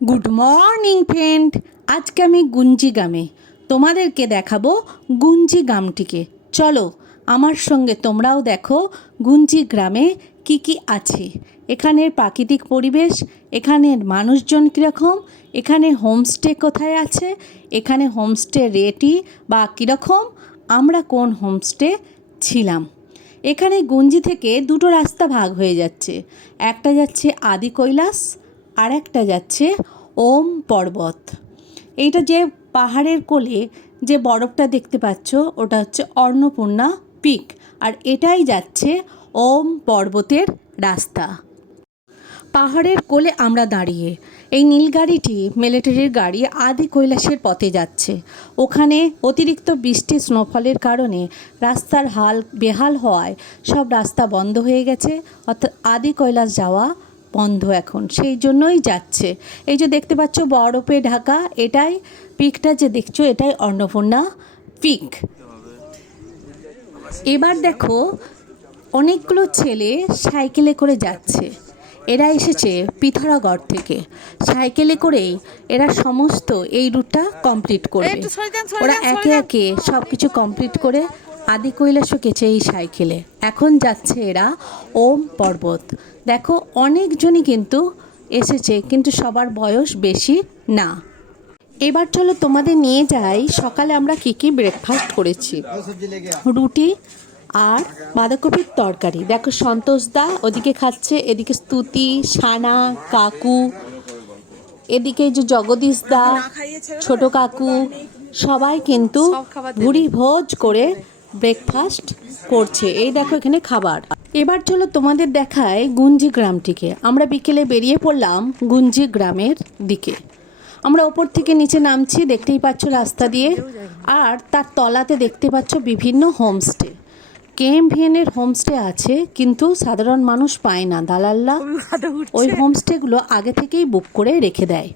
Good morning friend. আজকে আমি গুঞ্জি গ্রামে তোমাদেরকে দেখাবো গুঞ্জি গ্রামটিকে। চলো আমার সঙ্গে তোমরাও দেখো গুঞ্জি গ্রামে কি কি আছে, এখানের প্রাকৃতিক পরিবেশ, এখানের মানুষজন কীরকম, এখানে হোমস্টে কোথায় আছে, এখানে হোমস্টে রেটই বা কীরকম, আমরা কোন হোমস্টে ছিলাম। এখানে গুঞ্জি থেকে দুটো রাস্তা ভাগ হয়ে যাচ্ছে, একটা যাচ্ছে আদি কৈলাস আর একটা যাচ্ছে ওম পর্বত। এইটা যে পাহাড়ের কোলে যে বরফটা দেখতে পাচ্ছ ওটা হচ্ছে অন্নপূর্ণা পিক, আর এটাই যাচ্ছে ওম পর্বতের রাস্তা। পাহাড়ের কোলে আমরা দাঁড়িয়ে, এই নীল গাড়িটি মিলিটারির গাড়ি আদি কৈলাসের পথে যাচ্ছে। ওখানে অতিরিক্ত বৃষ্টি স্নোফলের কারণে রাস্তার হাল বেহাল হওয়ায় সব রাস্তা বন্ধ হয়ে গেছে, অর্থাৎ আদি কৈলাস যাওয়া বন্ধ এখন, সেই জন্যই যাচ্ছে। এই যে দেখতে পাচ্ছ বরফে ঢাকা, এটাই পিকটা যে দেখছো এটাই অন্নপূর্ণা পিক। এবার দেখো অনেকগুলো ছেলে সাইকেলে করে যাচ্ছে। এরা এসেছে পিথরাগড় থেকে, সাইকেলে করেই এরা সমস্ত এই রুটটা কমপ্লিট করবে। ওরা একে একে সব কিছু কমপ্লিট করে আদি কৈলাসও গেছে এই সাইকেলে। এখন যাচ্ছে এরা ওম পর্বত। দেখো অনেকজনই কিন্তু এসেছে, কিন্তু সবার বয়স বেশি না। এবার চলো তোমাদের নিয়ে যাই সকালে আমরা কী কী ব্রেকফাস্ট করেছি। রুটি আর বাঁধাকপির তরকারি। দেখো সন্তোষদা ওদিকে খাচ্ছে, এদিকে স্তুতি, সানা, কাকু, এদিকে যে জগদীশ দা, ছোট কাকু, সবাই কিন্তু ভুরি ভোজ করে ব্রেকফাস্ট করছে। এই দেখো এখানে খাবার। এবার চলো তোমাদের দেখায় গুঞ্জি গ্রামটিকে। আমরা বিকেলে বেরিয়ে পড়লাম গুঞ্জি গ্রামের দিকে। আমরা ওপর থেকে নিচে নামছি, দেখতেই পাচ্ছ রাস্তা দিয়ে, আর তার তলাতে দেখতে পাচ্ছ বিভিন্ন হোমস্টে। কেএমভিএনের হোমস্টে আছে, কিন্তু সাধারণ মানুষ পায় না, দালালরা ওই হোমস্টেগুলো আগে থেকেই বুক করে রেখে দেয়।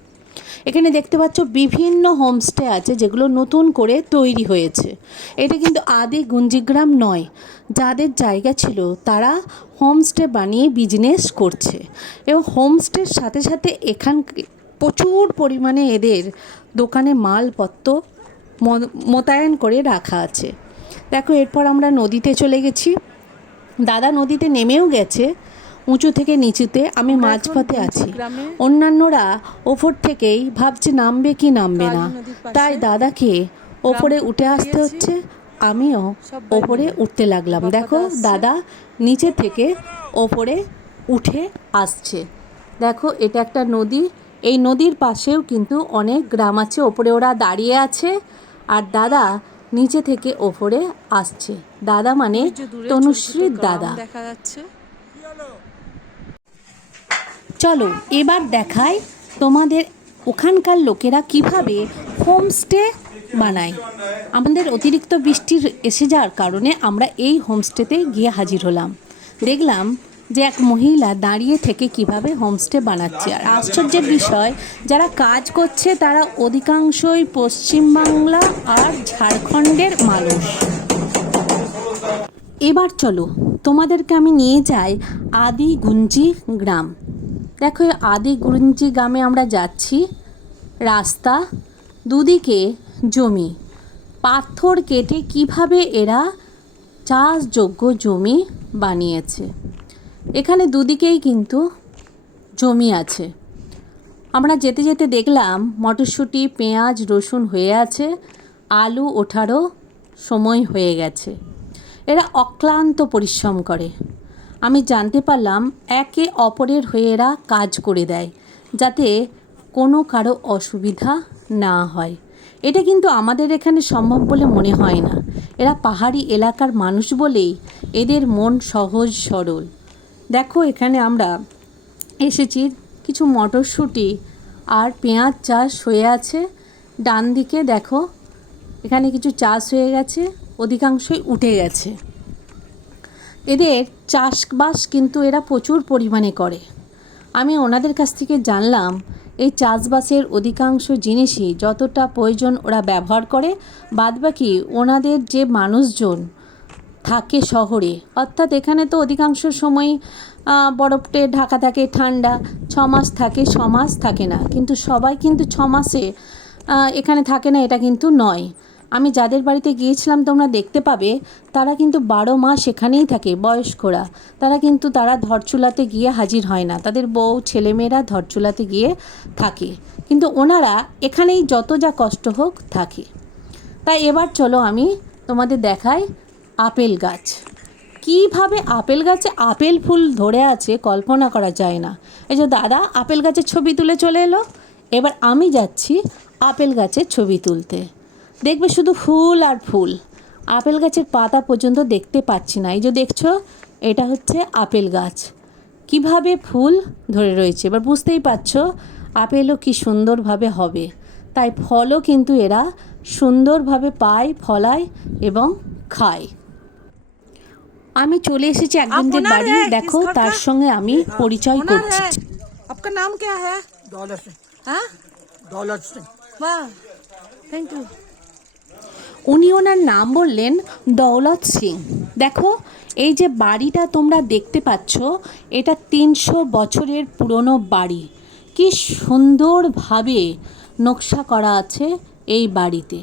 এখানে দেখতে পাচ্ছ বিভিন্ন হোমস্টে আছে যেগুলো নতুন করে তৈরি হয়েছে। এটা কিন্তু আদি গুঞ্জিগ্রাম নয়, যাদের জায়গা ছিল তারা হোমস্টে বানিয়ে বিজনেস করছে, এবং হোমস্টের সাথে সাথে এখান প্রচুর পরিমাণে এদের দোকানে মালপত্র মোতায়েন করে রাখা আছে। দেখো এরপর আমরা নদীতে চলে গেছি। দাদা নদীতে নেমেও গেছে উঁচু থেকে নিচুতে, আমি মাঝপথে আছি। অন্যান্যরা ওপর থেকেই ভাবছে নামবে কি নামবে না, তাই দাদাকে ওপরে উঠে আসতে হচ্ছে, আমিও ওপরে উঠতে লাগলাম। দেখো দাদা নিচে থেকে ওপরে উঠে আসছে। দেখো এটা একটা নদী, এই নদীর পাশেও কিন্তু অনেক গ্রাম আছে। ওপরে ওরা দাঁড়িয়ে আছে আর দাদা নিচে থেকে ওপরে আসছে। দাদা মানে তনুশ্রীর দাদা। দেখা যাচ্ছে। চলো এবার দেখাই তোমাদের ওখানকার লোকেরা কিভাবে হোমস্টে বানায়। আমাদের অতিরিক্ত বৃষ্টির এসে যাওয়ার কারণে আমরা এই হোমস্টেতে গিয়ে হাজির হলাম। দেখলাম যে এক মহিলা দাঁড়িয়ে থেকে কিভাবে হোমস্টে বানাচ্ছে। আর আশ্চর্যের বিষয়, যারা কাজ করছে তারা অধিকাংশই পশ্চিমবাংলা আর ঝাড়খণ্ডের মানুষ। এবার চলো তোমাদেরকে আমি নিয়ে যাই আদি গুঞ্জি গ্রাম। দেখো আদি গুঞ্জি গ্রামে আমরা যাচ্ছি। রাস্তা, দুদিকে জমি, পাথর কেটে কিভাবে এরা চাষযোগ্য জমি বানিয়েছে। এখানে দুদিকেই কিন্তু জমি আছে। আমরা যেতে যেতে দেখলাম মটরশুঁটি, পেঁয়াজ, রসুন হয়ে আছে, আলু ওঠারও সময় হয়ে গেছে। এরা অক্লান্ত পরিশ্রম করে। আমি জানতে পারলাম একে অপরের হয়ে এরা কাজ করে দেয়, যাতে কোনো কারো অসুবিধা না হয়। এটা কিন্তু আমাদের এখানে সম্ভব বলে মনে হয় না। এরা পাহাড়ি এলাকার মানুষ বলেই এদের মন সহজ সরল। দেখো এখানে আমরা এসেছি, কিছু মটরশুঁটি আর পেঁয়াজ চাষ হয়ে আছে। ডান দিকে দেখো এখানে কিছু চাষ হয়ে গেছে, অধিকাংশই উঠে গেছে। এদের চাষবাস কিন্তু এরা প্রচুর পরিমাণে করে। আমি ওনাদের কাছ থেকে জানলাম এই চাষবাসের অধিকাংশ জিনিসই যতটা প্রয়োজন ওরা ব্যবহার করে, বাদবাকি ওনাদের যে মানুষজন থাকে শহরে, অর্থাৎ এখানে তো অধিকাংশ সময় বরফে ঢাকা থাকে, ঠান্ডা 6 মাস থাকে, 6 মাস থাকে না। কিন্তু সবাই কিন্তু 6 মাসে এখানে থাকে না, এটা কিন্তু নয়। আমি যাদের বাড়িতে গিয়েছিলাম তোমরা দেখতে পাবে, তারা কিন্তু 12 মাস এখানেই থাকে। বয়স্করা তারা ধরচুলাতে গিয়ে হাজির হয় না, তাদের বউ ছেলেমেয়েরা ধরচুলাতে গিয়ে থাকে, কিন্তু ওনারা এখানেই যত যা কষ্ট হোক থাকে। তাই এবার চলো আমি তোমাদের দেখাই আপেল গাছ। কীভাবে আপেল গাছে আপেল ফুল ধরে আছে কল্পনা করা যায় না। এই যে দাদা আপেল গাছের ছবি তুলে চলে এলো, এবার আমি যাচ্ছি আপেল গাছের ছবি তুলতে। দেখবে শুধু ফুল আর ফুল, আপেল গাছের পাতা পর্যন্ত দেখতে পাচ্ছি না। এই যে দেখছো, এটা হচ্ছে আপেল গাছ, কিভাবে ফুল ধরে রয়েছে। এবার বুঝতেই পারছো আপেলও কি সুন্দরভাবে হবে। তাই ফলও কিন্তু এরা সুন্দরভাবে পায়, ফলায় এবং খায়। আমি চলে এসেছি একজনের বাড়ি, দেখো তার সঙ্গে আমি পরিচয় করছি। आपका नाम क्या है? दौलत सिंह। हाँ, दौलत सिंह। वाह, थैंक यू। উনি ওনার নাম বললেন দৌলত সিং। দেখো এই যে বাড়িটা তোমরা দেখতে পাচ্ছ, এটা 300 বছরের পুরনো বাড়ি। কি সুন্দরভাবে নকশা করা আছে এই বাড়িতে।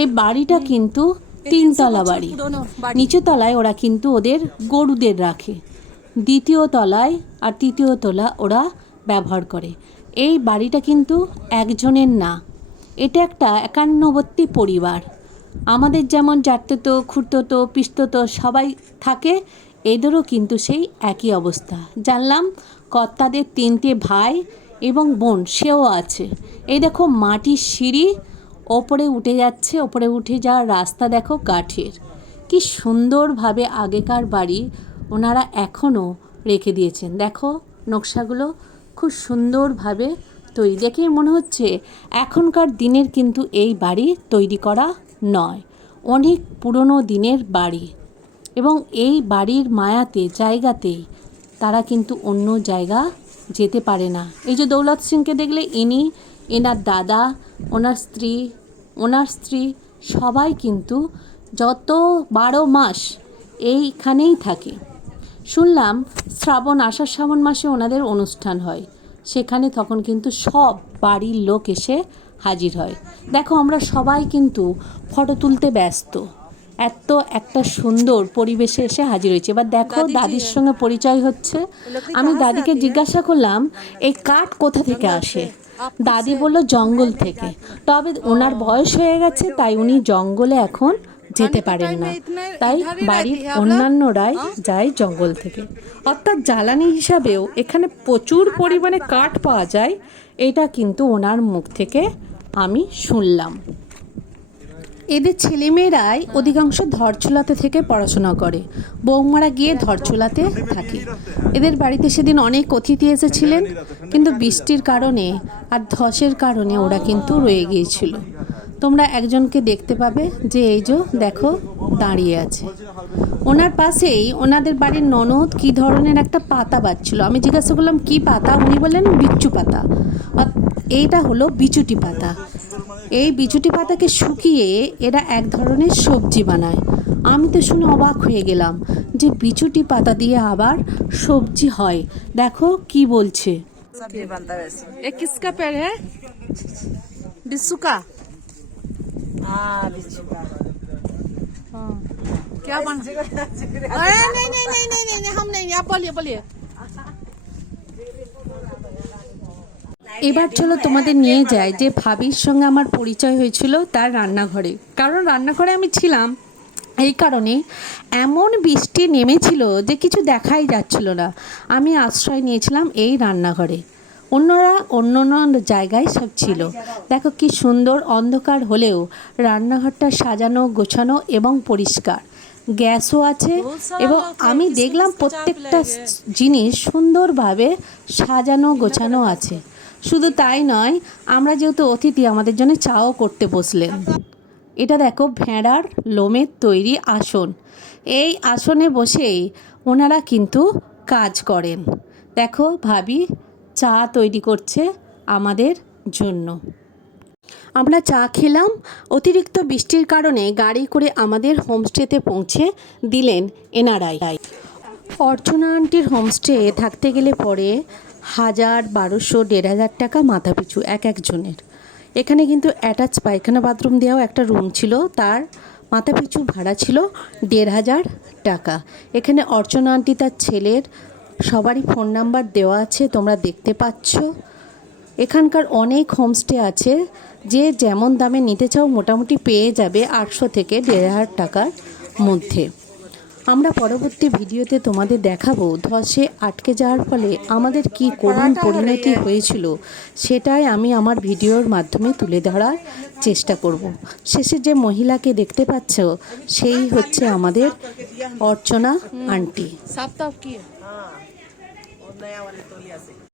এই বাড়িটা কিন্তু 3 তলা বাড়ি। নিচু তলায় ওরা কিন্তু ওদের গরুদের রাখে, দ্বিতীয় তলায় আর তৃতীয় তলা ওরা ব্যবহার করে। এই বাড়িটা কিন্তু একজনের না, এটা একটা একান্নবর্তী পরিবার। আমাদের যেমন জাততো, খুঁড়তো, পিস্ততো সবাই থাকে, এদেরও কিন্তু সেই একই অবস্থা। জানলাম কর্তাদের 3টে ভাই এবং বোন সেও আছে। এই দেখো মাটির সিঁড়ি, ওপরে উঠে যাচ্ছে, ওপরে উঠে যাওয়ার রাস্তা দেখো কাঠের। কি সুন্দরভাবে আগেকার বাড়ি ওনারা এখনও রেখে দিয়েছেন। দেখো নকশাগুলো খুব সুন্দরভাবে তৈরি, দেখেই মনে হচ্ছে এখনকার দিনের কিন্তু এই বাড়ি তৈরি করা নয়, অনেক পুরনো দিনের বাড়ি। এবং এই বাড়ির মায়াতে, জায়গাতেই তারা কিন্তু অন্য জায়গা যেতে পারে না। এই যে দৌলত সিংকে দেখলে, এনার দাদা, ওনার স্ত্রী সবাই কিন্তু যত 12 মাস এইখানেই থাকে। শুনলাম আষাঢ় শ্রাবণ মাসে ওনাদের অনুষ্ঠান হয়, সেখানে তখন কিন্তু সব বাড়ির লোক এসে হাজির হয়। দেখো আমরা সবাই কিন্তু ফটো তুলতে ব্যস্ত, এত একটা সুন্দর পরিবেশে এসে হাজির হয়েছে। এবার দেখো দাদির সঙ্গে পরিচয় হচ্ছে। আমি দাদিকে জিজ্ঞাসা করলাম এই কাঠ কোথা থেকে আসে। দাদি বলল জঙ্গল থেকে। তবে ওনার বয়স হয়ে গেছে, তাই উনি জঙ্গলে এখন যেতে পারেন না, তাই বাড়ির অন্যান্যরাই যায় জঙ্গল থেকে। অর্থাৎ জ্বালানি হিসাবেও এখানে প্রচুর পরিমাণে কাঠ পাওয়া যায়, এটা কিন্তু ওনার মুখ থেকে আমি শুনলাম। এদের ছেলেমেয়েরাই অধিকাংশ ধরচুলাতে থেকে পড়াশোনা করে, বৌমারা গিয়ে ধরচুলাতে থাকে। এদের বাড়িতে সেদিন অনেক অতিথি এসেছিলেন, কিন্তু বৃষ্টির কারণে আর ধসের কারণে ওরা কিন্তু রয়ে গিয়েছিল। তোমরা একজনকে দেখতে পাবে যে এই যে দেখো দাঁড়িয়ে আছে, ওনার পাশেই ওনাদের বাড়ির ননদ কী ধরনের একটা পাতা বাচ্ছিল। আমি জিজ্ঞাসা করলাম কী পাতা, উনি বললেন বিচ্ছু পাতা। এইটা হলো বিচুটি পাতা। এই বিচুটি পাতাকে শুকিয়ে এরা এক ধরনের সবজি বানায়। আমি তো শুনে অবাক হয়ে গেলাম যে বিচুটি পাতা দিয়ে আবার সবজি হয়। দেখো কি বলছে। सब्जी बनता है वैसे। ये किसका पेड़ है? बिस्सू का। हाँ, बिस्सू का। हाँ। क्या बन? अरे नहीं, हम नहीं। आप बोलिए। এবার চলো তোমাদের নিয়ে যায় যে ভাবির সঙ্গে আমার পরিচয় হয়েছিল তার রান্নাঘরে। কারণ রান্নাঘরে আমি ছিলাম এই কারণে, এমন বৃষ্টি নেমেছিল যে কিছু দেখাই যাচ্ছিল না। আমি আশ্রয় নিয়েছিলাম এই রান্নাঘরে, অন্যরা অন্য জায়গায় সব ছিল। দেখো কি সুন্দর, অন্ধকার হলেও রান্নাঘরটা সাজানো গোছানো এবং পরিষ্কার। গ্যাসও আছে এবং আমি দেখলাম প্রত্যেকটা জিনিস সুন্দরভাবে সাজানো গোছানো আছে। শুধু তাই নয়, আমরা যেহেতু অতিথি, আমাদের জন্য চাও করতে বসলেন। এটা দেখো ভেড়ার লোমের তৈরি আসন, এই আসনে বসেই ওনারা কিন্তু কাজ করেন। দেখো ভাবি চা তৈরি করছে আমাদের জন্য। আমরা চা খেলাম। অতিরিক্ত বৃষ্টির কারণে গাড়ি করে আমাদের হোমস্টেতে পৌঁছে দিলেন এনারাই। অর্চনা আন্টির হোমস্টে থাকতে গেলে পরে 1000, 1200, 1500 টাকা মাথাপিছু এক একজনের। এখানে কিন্তু অ্যাটাচ পায়খানা বাথরুম দেওয়াও একটা রুম ছিল, তার মাথাপিছু ভাড়া ছিল 1500 টাকা। এখানে অর্চনা আন্টি, তার ছেলের সবারই ফোন নাম্বার দেওয়া আছে, তোমরা দেখতে পাচ্ছ। এখানকার অনেক হোমস্টে আছে, যে যেমন দামে নিতে চাও মোটামুটি পেয়ে যাবে 800 থেকে 1500 টাকার মধ্যে। আমরা পরবর্তী ভিডিওতে তোমাদের দেখাবো ধসে আটকে যাওয়ার ফলে আমাদের কি করুণ পরিণতি হয়েছিল, সেটাই আমি আমার ভিডিওর মাধ্যমে তুলে ধরার চেষ্টা করব। শেষে যে মহিলাকে দেখতে পাচ্ছ সেই হচ্ছে আমাদের অর্চনা আন্টি। साफ ताफ की है।